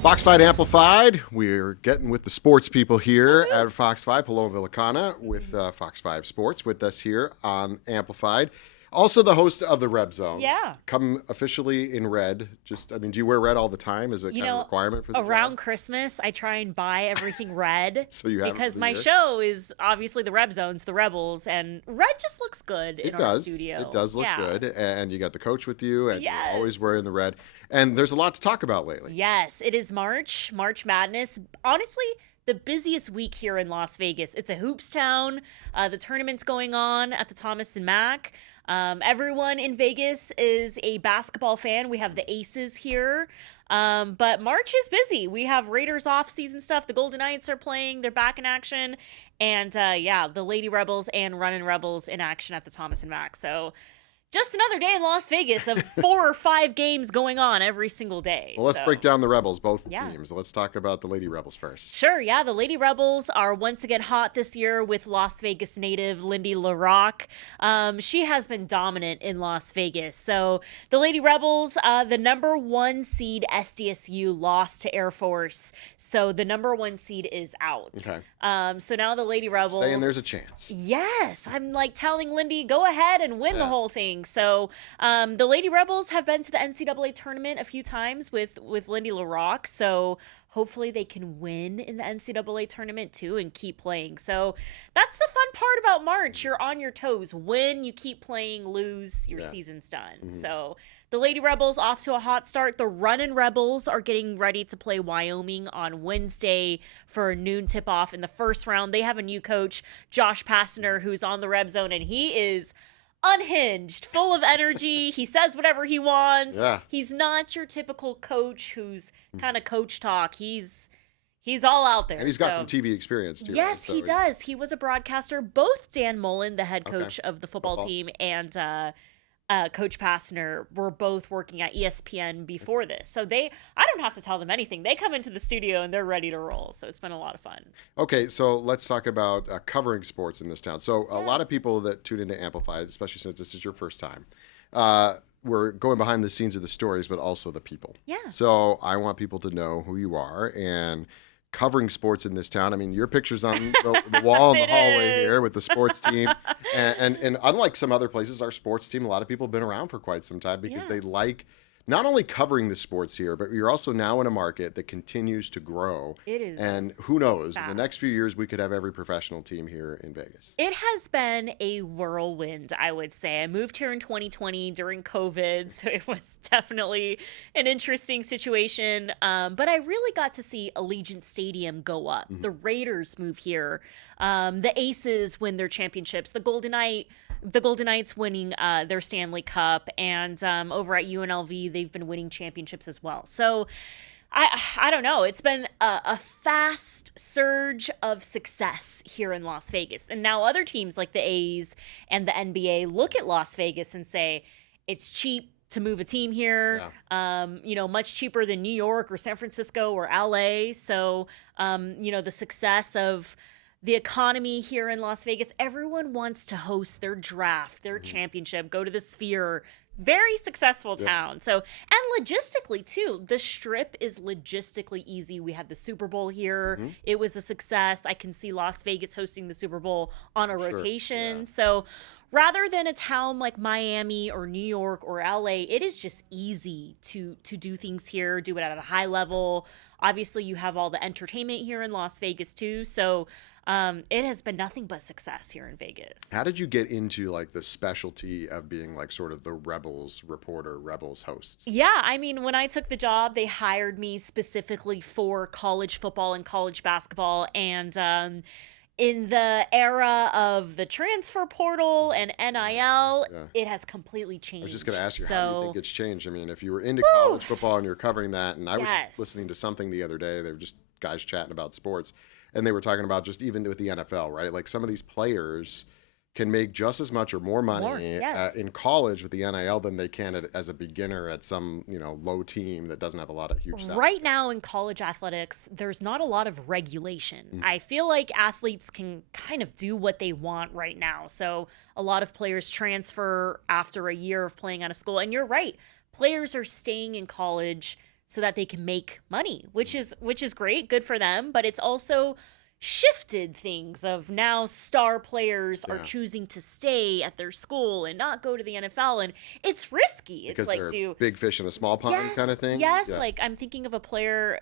Fox 5 Amplified. We're getting with the sports people here at Fox 5. Paloma Villicana with Fox 5 Sports with us here on Amplified. Also the host of the Reb Zone. Yeah. Come officially in red. Do you wear red all the time? Is it kind of a requirement for the around job? Christmas, I try and buy everything red. So you have because my show is obviously the Reb Zones, the Rebels, and red just looks good in our studio. It does look good. And you got the coach with you, and Yes. you're always wearing the red. And there's a lot to talk about lately. Yes, it is March Madness. Honestly, the busiest week here in Las Vegas. It's a hoops town. The tournament's going on at the Thomas and Mack. Everyone in Vegas is a basketball fan. We have the Aces here. But March is busy. We have Raiders off-season stuff. The Golden Knights are playing. They're back in action. And, the Lady Rebels and Runnin' Rebels in action at the Thomas and Mack. So just another day in Las Vegas of 4 or 5 games going on every single day. Well, let's break down the Rebels, both Yeah. teams. Let's talk about the Lady Rebels first. Sure, yeah. The Lady Rebels are once again hot this year with Las Vegas native Lindy LaRocque. She has been dominant in Las Vegas. So the Lady Rebels, the number 1 seed SDSU lost to Air Force. So the number 1 seed is out. Okay. So now the Lady Rebels. Saying there's a chance. Yes, I'm like telling Lindy, go ahead and win the whole thing. So the Lady Rebels have been to the NCAA tournament a few times with Lindy LaRocque. So hopefully they can win in the NCAA tournament too and keep playing. So that's the fun part about March. You're on your toes. Win, you keep playing, lose, your season's done. Mm-hmm. So the Lady Rebels off to a hot start. The Runnin' Rebels are getting ready to play Wyoming on Wednesday for a noon tip-off in the first round. They have a new coach, Josh Pastner, who's on the Reb Zone, and he is unhinged, full of energy. He says whatever he wants. Yeah. He's not your typical coach who's kind of coach talk. He's all out there. And he's got some TV experience, too. Yes, right? So he does. He was a broadcaster. Both Dan Mullen, the head coach Okay. of the football team, and Coach Pastner were both working at ESPN before this. So I don't have to tell them anything. They come into the studio and they're ready to roll. So it's been a lot of fun. Okay, so let's talk about covering sports in this town. So a lot of people that tune into Amplified, especially since this is your first time, we're going behind the scenes of the stories, but also the people. Yeah. So I want people to know who you are and covering sports in this town. I mean, your picture's on the wall in the hallway here with the sports team. And unlike some other places, our sports team, a lot of people have been around for quite some time because they like not only covering the sports here, but you're also now in a market that continues to grow. It is. And who knows, in the fast. next few years, we could have every professional team here in Vegas. It has been a whirlwind, I would say. I moved here in 2020 during COVID, so it was definitely an interesting situation. But I really got to see Allegiant Stadium go up. Mm-hmm. The Raiders move here. The Aces win their championships. The Golden Knights winning their Stanley Cup, and over at UNLV, they've been winning championships as well. So I don't know. It's been a fast surge of success here in Las Vegas. And now other teams like the A's and the NBA look at Las Vegas and say, it's cheap to move a team here, much cheaper than New York or San Francisco or LA. So, the success of the economy here in Las Vegas, everyone wants to host their draft, their championship, go to the Sphere. Very successful town. So, and logistically too, the Strip is logistically easy. We had the Super Bowl here. It was a success. I can see Las Vegas hosting the Super Bowl on a rotation. Yeah. So rather than a town like Miami or New York or LA, it is just easy to do things here, do it at a high level. Obviously, you have all the entertainment here in Las Vegas too. So it has been nothing but success here in Vegas. How did you get into like the specialty of being like sort of the Rebels reporter, Rebels host? Yeah, I mean, when I took the job, they hired me specifically for college football and college basketball. And in the era of the transfer portal and NIL, it has completely changed. I was just going to ask you, so, how do you think it's changed? I mean, if you were into college football and you're covering that, and I was listening to something the other day, they were just guys chatting about sports, and they were talking about just even with the NFL, right? Like some of these players can make just as much or more money in college with the NIL than they can as a beginner at some, low team that doesn't have a lot of huge stuff. Right now in college athletics, there's not a lot of regulation. I feel like athletes can kind of do what they want right now. So a lot of players transfer after a year of playing out of school. And you're right, players are staying in college so that they can make money, which is great, good for them, but it's also shifted things of now star players are choosing to stay at their school and not go to the NFL, and it's risky. Because it's like, they're big fish in a small pond kind of thing. Yes, like I'm thinking of a player,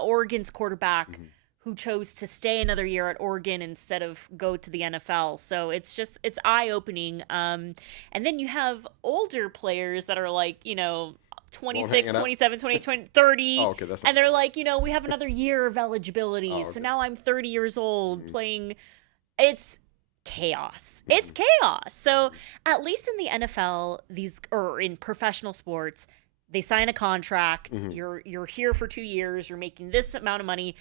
Oregon's quarterback, who chose to stay another year at Oregon instead of go to the NFL. So it's eye-opening. And then you have older players that are like, 26, 27, 28, 20, 30. Oh, okay, that's and they're like, we have another year of eligibility. Oh, okay. So now I'm 30 years old playing. It's chaos. It's chaos. So at least in the NFL, or in professional sports, they sign a contract. You're here for 2 years. You're making this amount of money.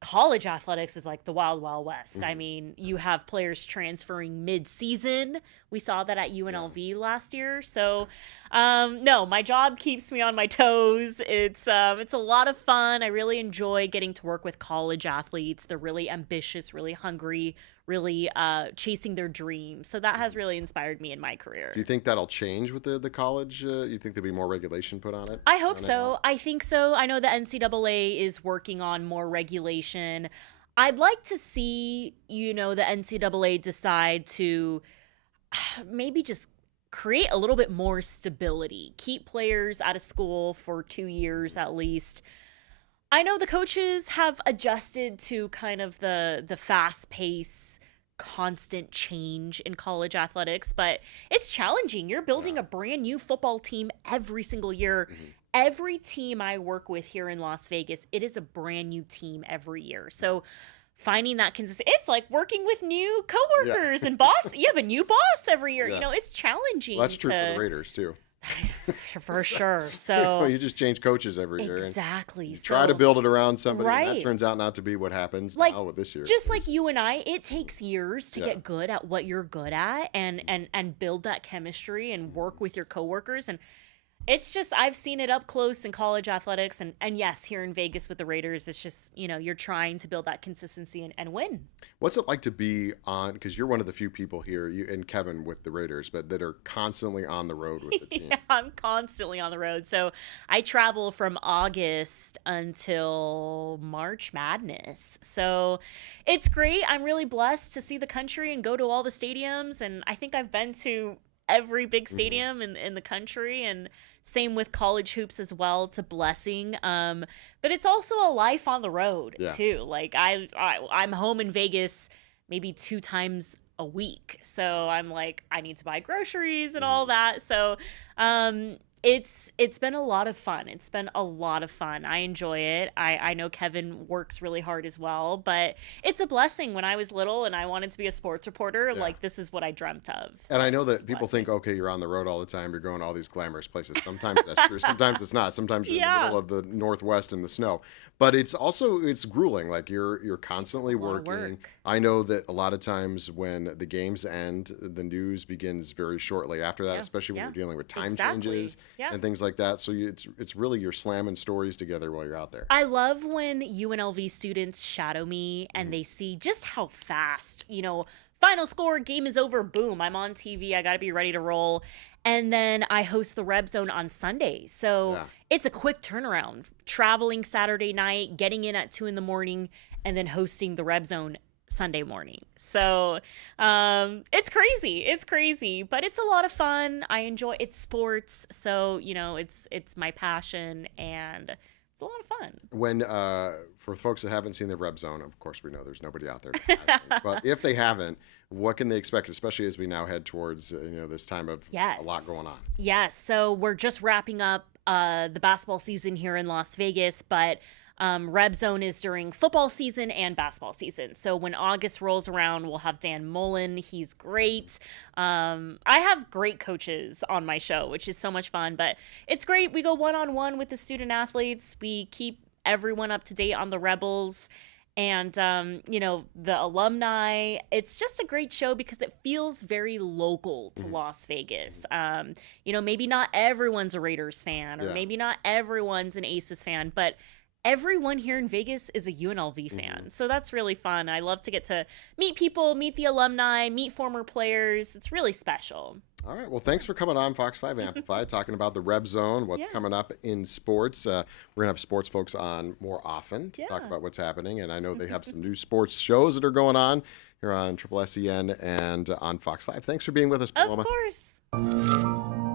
College athletics is like the wild, wild west. I mean, you have players transferring mid-season. We saw that at UNLV last year. So, no, my job keeps me on my toes. It's a lot of fun. I really enjoy getting to work with college athletes. They're really ambitious, really hungry, really chasing their dreams. So that has really inspired me in my career. Do you think that'll change with the college? You think there'll be more regulation put on it? I hope so. I think so. I know the NCAA is working on more regulation. I'd like to see, the NCAA decide to maybe just create a little bit more stability, keep players out of school for 2 years at least. I know the coaches have adjusted to kind of the fast pace, constant change in college athletics, but it's challenging. You're building a brand new football team every single year. Every team I work with here in Las Vegas, it is a brand new team every year. So finding that consistency, it's like working with new coworkers and boss. You have a new boss every year. It's challenging. Well, that's true for the Raiders too. For sure. So you just change coaches every year. Exactly. You try to build it around somebody, and that turns out not to be what happens now with this year. Just like you and I, it takes years to get good at what you're good at and build that chemistry and work with your coworkers. And it's just, I've seen it up close in college athletics. And yes, here in Vegas with the Raiders, it's just, you're trying to build that consistency and win. What's it like to be on, because you're one of the few people here, you and Kevin with the Raiders, but that are constantly on the road with the team? Yeah, I'm constantly on the road. So I travel from August until March Madness. So it's great. I'm really blessed to see the country and go to all the stadiums. And I think I've been to every big stadium in the country, and same with college hoops as well. It's a blessing, but it's also a life on the road too. Like I'm home in Vegas maybe 2 times a week, so I'm like, I need to buy groceries and all that. So it's been a lot of fun. It's been a lot of fun. I enjoy it. I know Kevin works really hard as well, but it's a blessing. When I was little and I wanted to be a sports reporter, like this is what I dreamt of. So and I know that people think, okay, you're on the road all the time. You're going to all these glamorous places. Sometimes that's true. Sometimes it's not. Sometimes you're in the middle of the Northwest in the snow. But it's grueling. Like you're constantly working. I know that a lot of times when the games end, the news begins very shortly after that, especially when you're dealing with time changes and things like that. So it's really, you're slamming stories together while you're out there. I love when UNLV students shadow me and they see just how fast, final score, game is over, boom, I'm on TV, I got to be ready to roll. And then I host the Reb Zone on Sundays. So it's a quick turnaround. Traveling Saturday night, getting in at 2 a.m, and then hosting the Reb Zone Sunday morning. So it's crazy. It's crazy, but it's a lot of fun. I enjoy it. It's sports. So, it's my passion, and it's a lot of fun. When for folks that haven't seen the Reb Zone, of course we know there's nobody out there, but if they haven't, what can they expect, especially as we now head towards this time of a lot going on? Yes. So we're just wrapping up the basketball season here in Las Vegas, but Reb Zone is during football season and basketball season. So when August rolls around, we'll have Dan Mullen. He's great. I have great coaches on my show, which is so much fun, but it's great. We go one-on-one with the student athletes. We keep everyone up to date on the Rebels and, the alumni. It's just a great show because it feels very local to Las Vegas. Maybe not everyone's a Raiders fan, or maybe not everyone's an Aces fan, but everyone here in Vegas is a UNLV fan. So that's really fun. I love to get to meet people, meet the alumni, meet former players. It's really special. All right. Well, thanks for coming on Fox 5 Amplified, talking about the Reb Zone, what's coming up in sports. We're going to have sports folks on more often to talk about what's happening. And I know they have some new sports shows that are going on here on Triple SEN and on Fox 5. Thanks for being with us, Paloma. Of course.